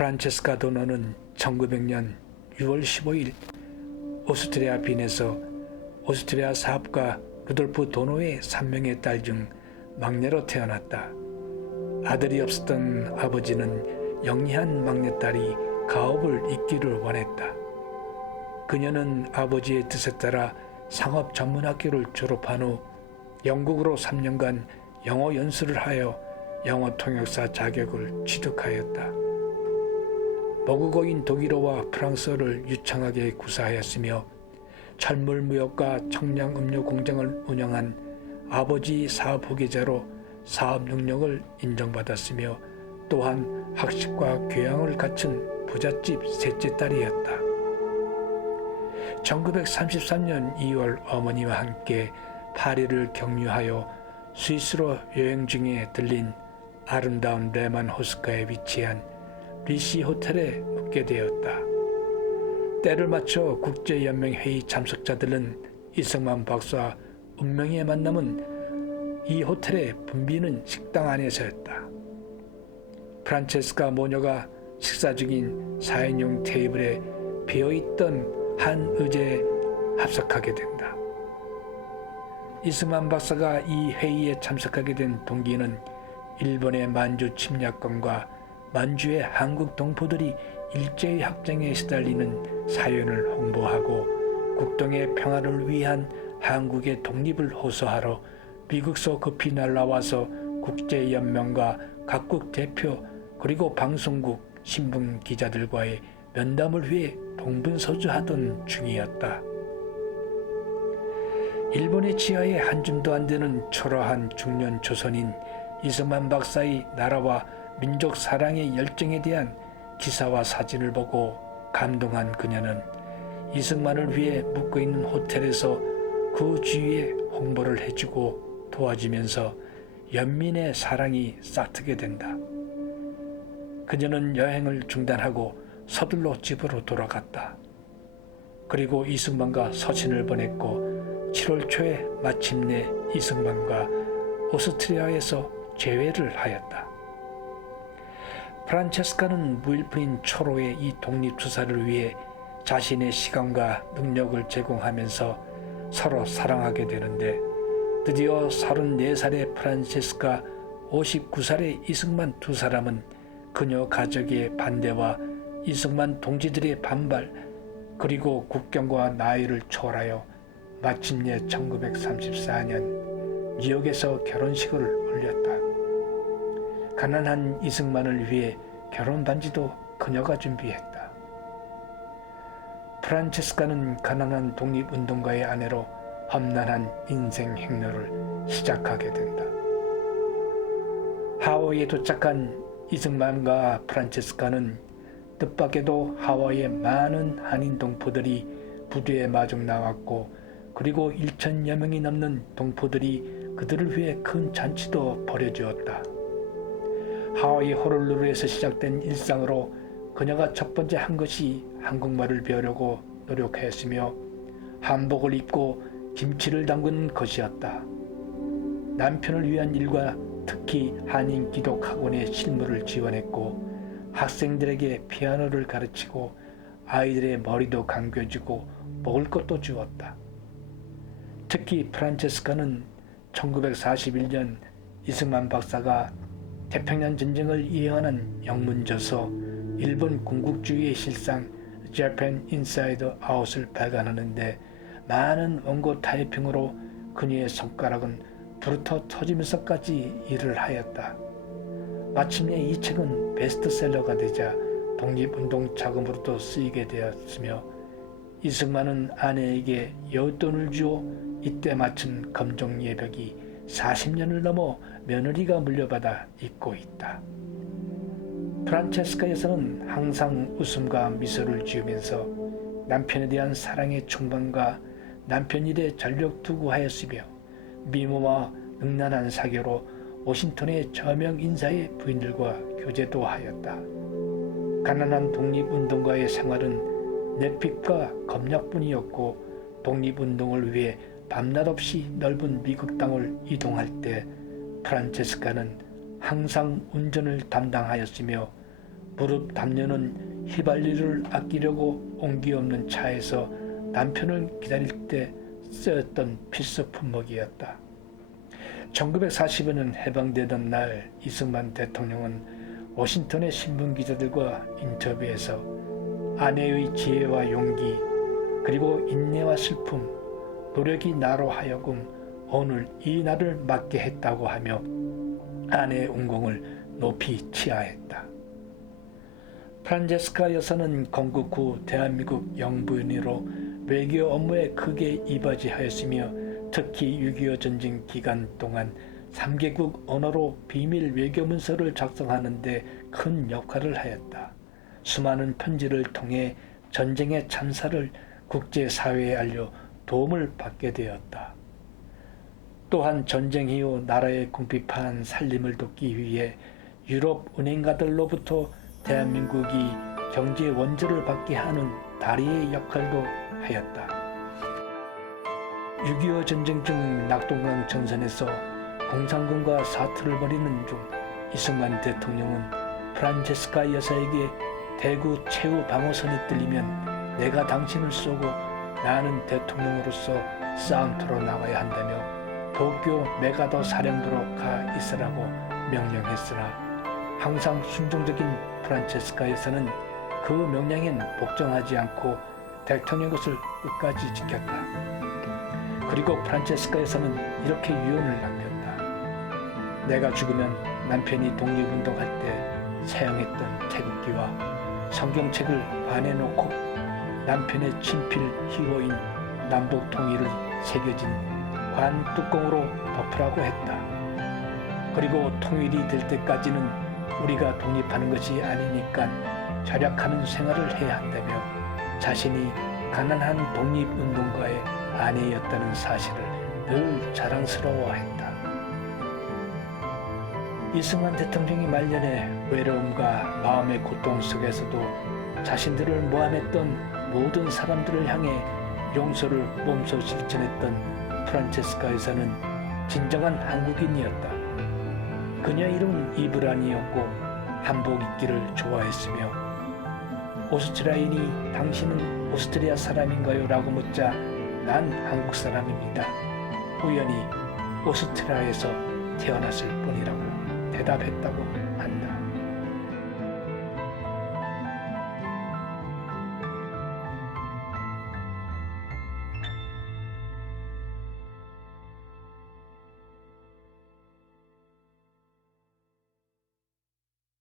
프란체스카 도너는 1900년 6월 15일 오스트리아 빈에서 오스트리아 사업가 루돌프 도노의 3명의 딸 중 막내로 태어났다. 아들이 없었던 아버지는 영리한 막내딸이 가업을 잇기를 원했다. 그녀는 아버지의 뜻에 따라 상업 전문학교를 졸업한 후 영국으로 3년간 영어 연수를 하여 영어 통역사 자격을 취득하였다. 모국어인 독일어와 프랑스어를 유창하게 구사하였으며 철물 무역과 청량 음료 공장을 운영한 아버지 사업 후계자로 사업 능력을 인정받았으며 또한 학식과 교양을 갖춘 부잣집 셋째 딸이었다. 1933년 2월 어머니와 함께 파리를 경유하여 스위스로 여행 중에 들린 아름다운 레만 호스카에 위치한 리시 호텔에 묵게 되었다. 때를 맞춰 국제연맹 회의 참석자들은 이승만 박사와 운명의 만남은 이 호텔의 붐비는 식당 안에서였다. 프란체스카 모녀가 식사 중인 4인용 테이블에 비어있던 한 의자에 합석하게 된다. 이승만 박사가 이 회의에 참석하게 된 동기는 일본의 만주 침략군과 만주의 한국 동포들이 일제히 학쟁에 시달리는 사연을 홍보하고 국동의 평화를 위한 한국의 독립을 호소하러 미국서 급히 날라와서 국제연맹과 각국 대표 그리고 방송국, 신문 기자들과의 면담을 위해 동분서주하던 중이었다. 일본의 지하에 한 줌도 안 되는 초라한 중년 조선인 이승만 박사의 나라와 민족 사랑의 열정에 대한 기사와 사진을 보고 감동한 그녀는 이승만을 위해 묵고 있는 호텔에서 그 주위에 홍보를 해주고 도와주면서 연민의 사랑이 싹트게 된다. 그녀는 여행을 중단하고 서둘러 집으로 돌아갔다. 그리고 이승만과 서신을 보냈고 7월 초에 마침내 이승만과 오스트리아에서 재회를 하였다. 프란체스카는 무일푼인 초로의 이 독립투사를 위해 자신의 시간과 능력을 제공하면서 서로 사랑하게 되는데 드디어 34살의 프란체스카, 59살의 이승만 두 사람은 그녀 가족의 반대와 이승만 동지들의 반발 그리고 국경과 나이를 초월하여 마침내 1934년 뉴욕에서 결혼식을 올렸다. 가난한 이승만을 위해 결혼 반지도 그녀가 준비했다. 프란체스카는 가난한 독립운동가의 아내로 험난한 인생 행로를 시작하게 된다. 하와이에 도착한 이승만과 프란체스카는 뜻밖에도 하와이의 많은 한인 동포들이 부두에 마중 나왔고 그리고 1,000여 명이 넘는 동포들이 그들을 위해 큰 잔치도 벌여주었다. 하와이 호놀룰루에서 시작된 일상으로 그녀가 첫 번째 한 것이 한국말을 배우려고 노력하였으며 한복을 입고 김치를 담근 것이었다. 남편을 위한 일과 특히 한인 기독 학원에 실무를 지원했고 학생들에게 피아노를 가르치고 아이들의 머리도 감겨주고 먹을 것도 주었다. 특히 프란체스카는 1941년 이승만 박사가 태평양 전쟁을 예언한 영문저서 일본 군국주의의 실상 Japan Inside Out을 발간하는데 많은 원고 타이핑으로 그녀의 손가락은 부르터 터지면서까지 일을 하였다. 마침내 이 책은 베스트셀러가 되자 독립운동 자금으로도 쓰이게 되었으며 이승만은 아내에게 여윳돈을 주어 이때 마친 검정 예벽이 40년을 넘어 며느리가 물려받아 입고 있다. 프란체스카에서는 항상 웃음과 미소를 지으면서 남편에 대한 사랑의 충만과 남편 일에 전력 투구하였으며 미모와 능란한 사교로 워싱턴의 저명 인사의 부인들과 교제도 하였다. 가난한 독립운동가의 생활은 넷픽과 검약뿐이었고 독립운동을 위해 밤낮 없이 넓은 미국 땅을 이동할 때 프란체스카는 항상 운전을 담당하였으며 무릎 담요는 휘발유를 아끼려고 온기 없는 차에서 남편을 기다릴 때 쓰였던 필수 품목이었다. 1940여년 해방되던 날 이승만 대통령은 워싱턴의 신문기자들과 인터뷰에서 아내의 지혜와 용기 그리고 인내와 슬픔, 노력이 나로 하여금 오늘 이 날을 맞게 했다고 하며 아내의 운공을 높이 치하했다. 프란체스카 여사는 건국 후 대한민국 영부인으로 외교 업무에 크게 이바지하였으며 특히 6.25 전쟁 기간 동안 3개국 언어로 비밀 외교 문서를 작성하는 데 큰 역할을 하였다. 수많은 편지를 통해 전쟁의 참사를 국제사회에 알려 도움을 받게 되었다. 또한 전쟁 이후 나라의 궁핍한 살림을 돕기 위해 유럽 은행가들로부터 대한민국이 경제 원조를 받게 하는 다리의 역할도 하였다. 6.25 전쟁 중 낙동강 전선에서 공산군과 사투를 벌이는 중 이승만 대통령은 프란체스카 여사에게 대구 최후 방어선이 뚫리면 내가 당신을 쏘고 나는 대통령으로서 싸움터로 나가야 한다며 도쿄 메가더 사령부로 가 있으라고 명령했으나 항상 순종적인 프란체스카 여사는 그 명령엔 복종하지 않고 대통령 것을 끝까지 지켰다. 그리고 프란체스카 여사는 이렇게 유언을 남겼다. 내가 죽으면 남편이 독립운동할 때 사용했던 태극기와 성경책을 반에 놓고 남편의 친필 희호인 남북 통일을 새겨진 관 뚜껑으로 덮으라고 했다. 그리고 통일이 될 때까지는 우리가 독립하는 것이 아니니까 절약하는 생활을 해야 한다며 자신이 가난한 독립운동가의 아내였다는 사실을 늘 자랑스러워했다. 이승만 대통령이 말년에 외로움과 마음의 고통 속에서도 자신들을 모함했던 모든 사람들을 향해 용서를 몸소 실천했던 프란체스카 여사는 진정한 한국인이었다. 그녀 이름은 이브란이었고 한복 입기를 좋아했으며 오스트리아인이 당신은 오스트리아 사람인가요? 라고 묻자 난 한국 사람입니다. 우연히 오스트리아에서 태어났을 뿐이라고 대답했다고